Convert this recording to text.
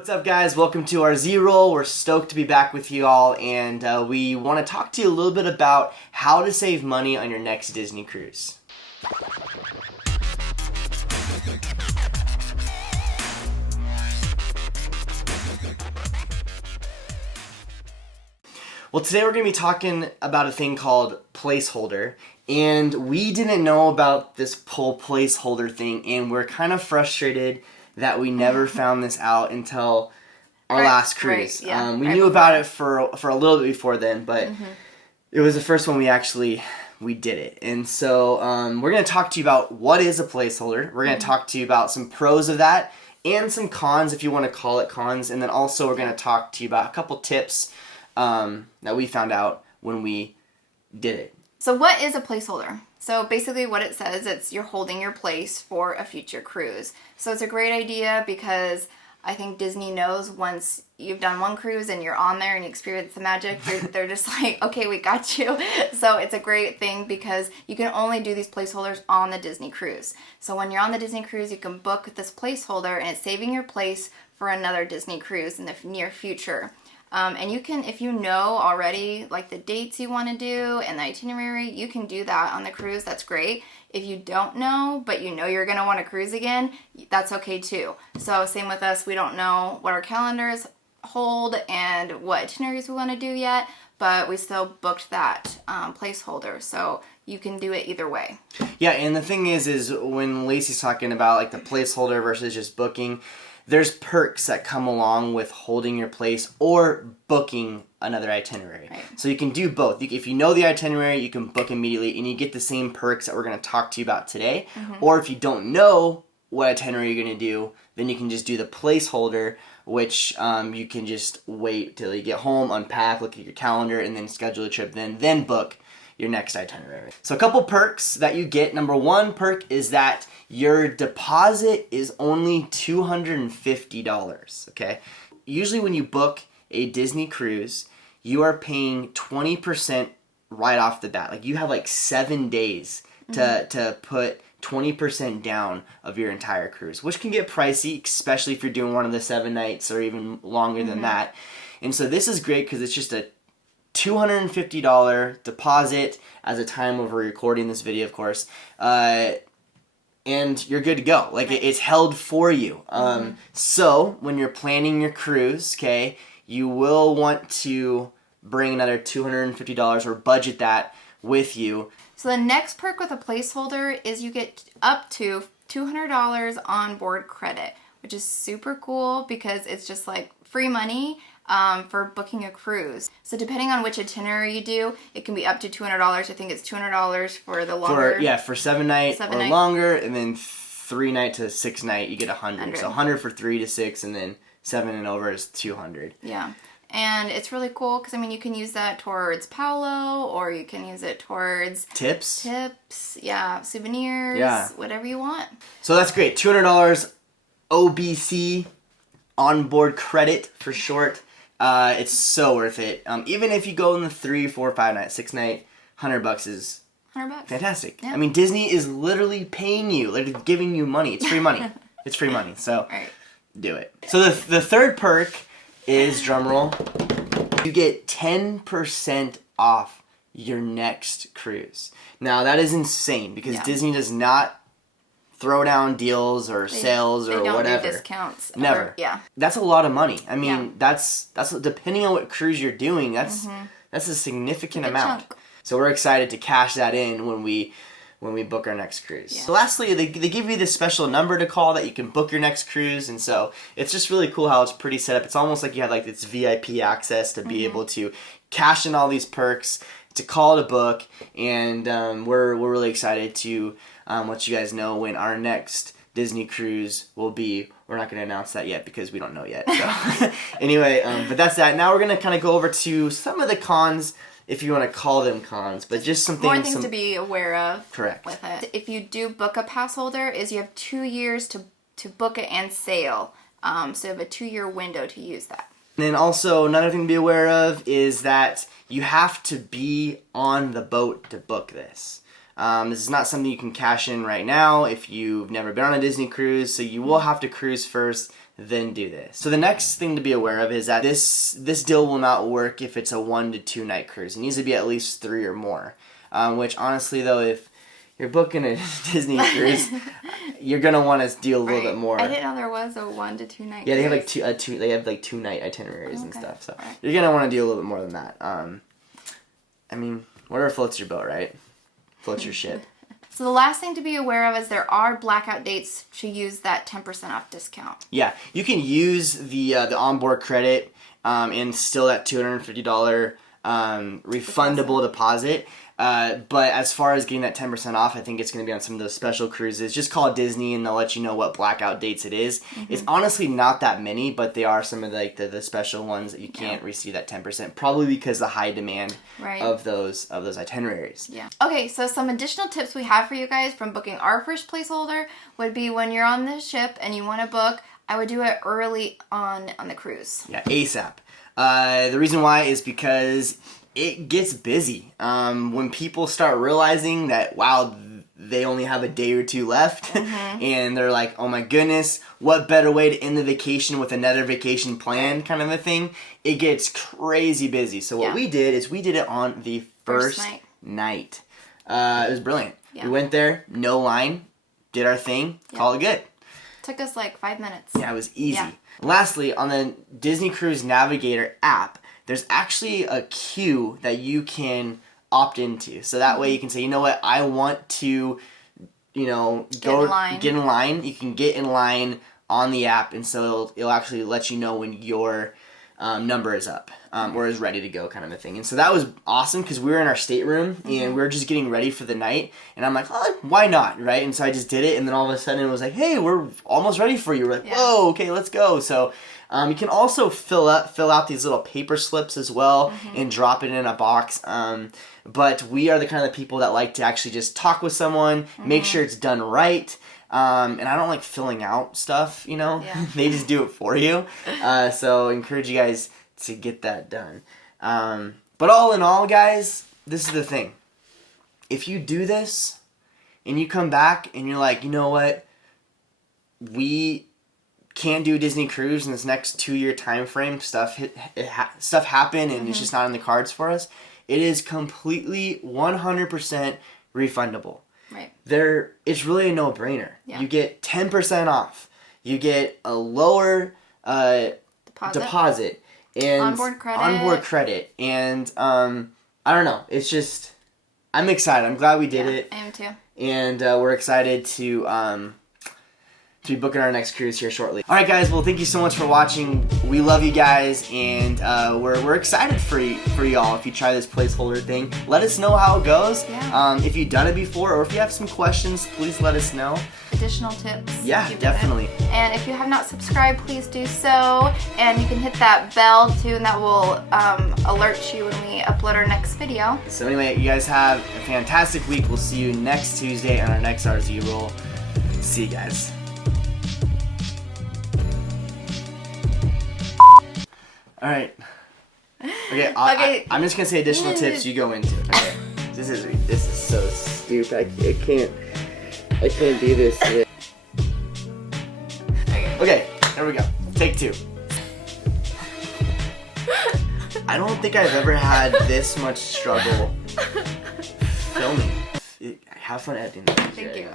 What's up, guys? Welcome to our Z-Roll. We're stoked to be back with you all, and we want to talk to you a little bit about how to save money on your next Disney cruise. Well, today we're going to be talking about a thing called Placeholder, and we didn't know about this whole Placeholder thing, and we're kind of frustrated that we never found this out until our last cruise. We knew about it for a little bit before then, but it was the first one we did it. And so we're going to talk to you about what is a placeholder. We're going to talk to you about some pros of that and some cons, if you want to call it cons. And then also we're going to talk to you about a couple tips that we found out when we did it. So what is a placeholder? So basically what it says, it's you're holding your place for a future cruise. So it's a great idea because I think Disney knows once you've done one cruise and you're on there and you experience the magic, they're just like, okay, we got you. So it's a great thing because you can only do these placeholders on the Disney cruise. So when you're on the Disney cruise, you can book this placeholder and it's saving your place for another Disney cruise in the near future. And you can, if you know already like the dates you want to do and the itinerary, you can do that on the cruise. That's great. If you don't know, but you know you're going to want to cruise again, that's okay too. So same with us. We don't know what our calendars hold and what itineraries we want to do yet, but we still booked that placeholder. So you can do it either way. Yeah, and the thing is when Lacey's talking about like the placeholder versus just booking, there's perks that come along with holding your place or booking another itinerary. Right. So you can do both. If you know the itinerary, you can book immediately and you get the same perks that we're going to talk to you about today. Or if you don't know what itinerary you're going to do, then you can just do the placeholder, which you can just wait till you get home, unpack, look at your calendar, and then schedule a trip, then book your next itinerary. So a couple perks that you get. Number one perk is that your deposit is only $250, okay? Usually when you book a Disney cruise, you are paying 20% right off the bat. Like you have like 7 days to put 20% down of your entire cruise, which can get pricey, especially if you're doing one of the 7 nights or even longer than that. And so this is great because it's just a $250 deposit as a time of recording this video, of course, and you're good to go. Like it's held for you. So when you're planning your cruise, okay, you will want to bring another $250 or budget that with you. So the next perk with a placeholder is you get up to $200 on board credit, which is super cool because it's just like free money for booking a cruise. So depending on which itinerary you do, it can be up to $200. I think it's $200 for the longer. For 7 night or longer, and then 3 night to 6 night, you get 100. So 100 for 3 to 6, and then 7 and over is 200. Yeah. And it's really cool because, I mean, you can use that towards Paolo or you can use it towards... Tips, yeah, souvenirs, whatever you want. So that's great. $200 OBC, onboard credit for short. It's so worth it. Even if you go in the 3, 4, 5 night, 6 night, $100 is fantastic. Yeah. I mean, Disney is literally paying you, like giving you money. It's free money. It's free money. So do it. So the third perk is, drumroll, you get 10% off your next cruise. Now that is insane because Disney does not throw down deals or sales or whatever. They don't do discounts. Never. Yeah. That's a lot of money. I mean, that's depending on what cruise you're doing, that's a significant amount. Chunk. So we're excited to cash that in when we book our next cruise. Yeah. So lastly, they give you this special number to call that you can book your next cruise, and so it's just really cool how it's pretty set up. It's almost like you have like this VIP access to be able to cash in all these perks, to call to book, and we're really excited to let you guys know when our next Disney cruise will be. We're not going to announce that yet because we don't know yet. So anyway, but that's that. Now we're going to kind of go over to some of the cons, if you want to call them cons, but just some things. More things to be aware of. Correct. With it. If you do book a pass holder, is you have 2 years to book it and sail. So you have a 2-year window to use that. And then also another thing to be aware of is that you have to be on the boat to book this. This is not something you can cash in right now if you've never been on a Disney cruise, so you will have to cruise first, then do this. So the next thing to be aware of is that this deal will not work if it's a 1 to 2 night cruise. It needs to be at least 3 or more. Which honestly though, if you're booking a Disney cruise, you're gonna want to do a little bit more. I didn't know there was a 1 to 2 night. Yeah, they have cruise. like they have like 2 night itineraries and stuff. So right. you're gonna want to do a little bit more than that. I mean, whatever floats your boat, right? Floats your ship. So the last thing to be aware of is there are blackout dates to use that 10% off discount. Yeah, you can use the onboard credit and still that $250 refundable deposit. But as far as getting that 10% off, I think it's going to be on some of those special cruises. Just call Disney and they'll let you know what blackout dates it is. It's honestly not that many, but they are some of the special ones that you can't receive that 10%, probably because of the high demand of those itineraries. Yeah. Okay, so some additional tips we have for you guys from booking our first placeholder would be when you're on the ship and you want to book, I would do it early on the cruise. Yeah, ASAP. The reason why is because it gets busy. When people start realizing that, wow, they only have a day or 2 left, and they're like, oh my goodness, what better way to end the vacation with another vacation plan kind of a thing, it gets crazy busy. So what we did is we did it on the first night. It was brilliant. Yeah. We went there, no line, did our thing, call it good. Took us like 5 minutes. Yeah, it was easy. Yeah. Lastly, on the Disney Cruise Navigator app, there's actually a queue that you can opt into. So that way you can say, you know what, I want to, get in line. You can get in line on the app, and so it'll actually let you know when your number is up or is ready to go, kind of a thing. And so that was awesome because we were in our stateroom and we were just getting ready for the night, and I'm like, oh, why not, right? And so I just did it, and then all of a sudden it was like, hey, we're almost ready for you. We're like, whoa, okay, let's go. So you can also fill out these little paper slips as well and drop it in a box. But we are the kind of people that like to actually just talk with someone, make sure it's done right. And I don't like filling out stuff, they just do it for you. So I encourage you guys to get that done. But all in all, guys, this is the thing. If you do this and you come back and you're like, you know what, we can't do a Disney cruise in this next 2-year time frame, stuff happened and it's just not in the cards for us, it is completely 100% refundable. Right. It's really a no-brainer. Yeah. You get 10% off. You get a lower deposit and onboard credit. And I don't know. It's just, I'm excited. I'm glad we did it. I am too. And we're excited to be booking our next cruise here shortly. All right, guys. Well, thank you so much for watching. We love you guys, and we're excited for y'all. If you try this placeholder thing, let us know how it goes. Yeah. If you've done it before, or if you have some questions, please let us know. Additional tips. Yeah, definitely. And if you have not subscribed, please do so. And you can hit that bell too, and that will alert you when we upload our next video. So anyway, you guys have a fantastic week. We'll see you next Tuesday on our next RZ roll. See you guys. All right. Okay. I'm just gonna say additional tips. You go into it. Okay. This is so stupid. I can't do this. Okay. Here we go. Take 2. I don't think I've ever had this much struggle filming. Have fun editing. Thank you.